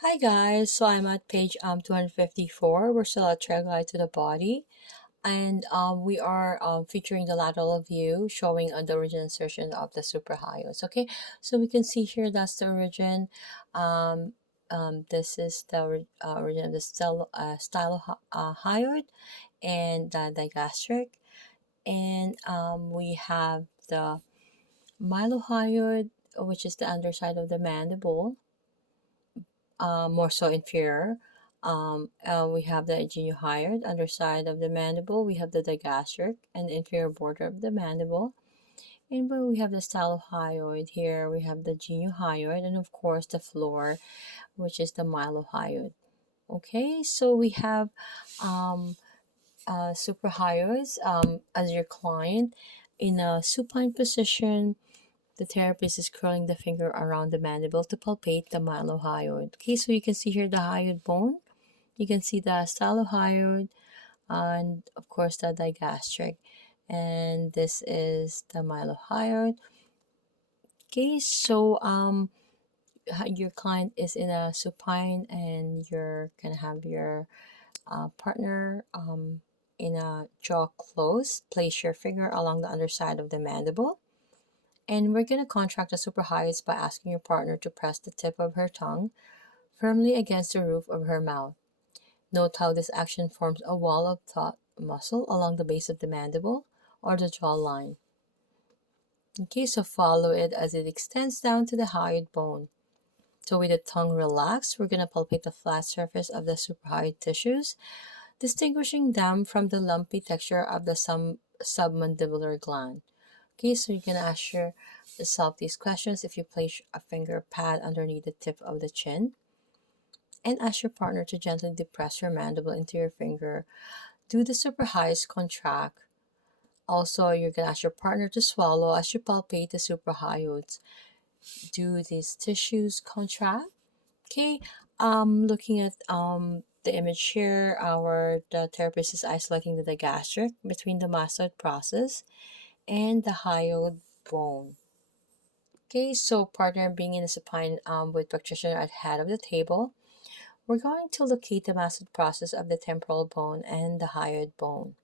Hi guys, so I'm at page 254. We're still at triangle to the body, and we are featuring the lateral view showing the origin insertion of the suprahyoids. Okay, so we can see here that's the origin. This is the origin of the stylohyoid and the digastric, and we have the mylohyoid, which is the underside of the mandible, more so inferior. We have the geniohyoid underside of the mandible. We have the digastric and inferior border of the mandible. And when we have the stylohyoid here, we have the geniohyoid, and of course the floor, which is the mylohyoid. Okay, so we have suprahyoids as your client in a supine position. The therapist is curling the finger around the mandible to palpate the mylohyoid. Okay, so you can see here the hyoid bone. You can see the stylohyoid and of course the digastric. And this is the mylohyoid. Okay, so your client is in a supine and you're gonna have your partner in a jaw close. Place your finger along the underside of the mandible. And we're going to contract the suprahyoids by asking your partner to press the tip of her tongue firmly against the roof of her mouth. Note how this action forms a wall of taut muscle along the base of the mandible or the jawline. Okay, so follow it as it extends down to the hyoid bone. So with the tongue relaxed, we're going to palpate the flat surface of the suprahyoid tissues, distinguishing them from the lumpy texture of the submandibular gland. Okay, so you're going to ask yourself these questions if you place a finger pad underneath the tip of the chin, and ask your partner to gently depress your mandible into your finger. Do the suprahyoids contract? Also, you're going to ask your partner to swallow as you palpate the suprahyoids. Do these tissues contract? Okay, looking at the image here, the therapist is isolating the digastric between the mastoid process and the hyoid bone. Okay, so partner being in a supine with practitioner at head of the table, we're going to locate the mastoid process of the temporal bone and the hyoid bone.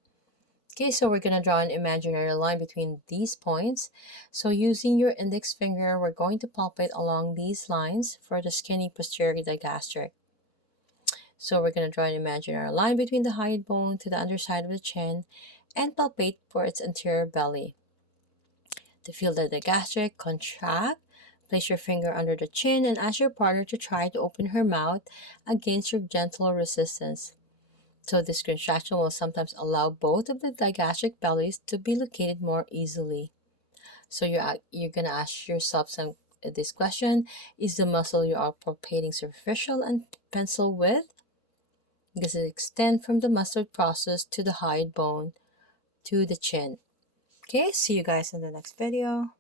Okay, so we're going to draw an imaginary line between these points. So using your index finger, we're going to palpate along these lines for the skinny posterior digastric. So we're going to draw an imaginary line between the hyoid bone to the underside of the chin and palpate for its anterior belly. To feel the digastric contract, place your finger under the chin and ask your partner to try to open her mouth against your gentle resistance. So this contraction will sometimes allow both of the digastric bellies to be located more easily. So you're going to ask yourself this question: is the muscle you are palpating superficial and pencil width? Does it extend from the mastoid process to the hyoid bone to the chin? Okay, see you guys in the next video.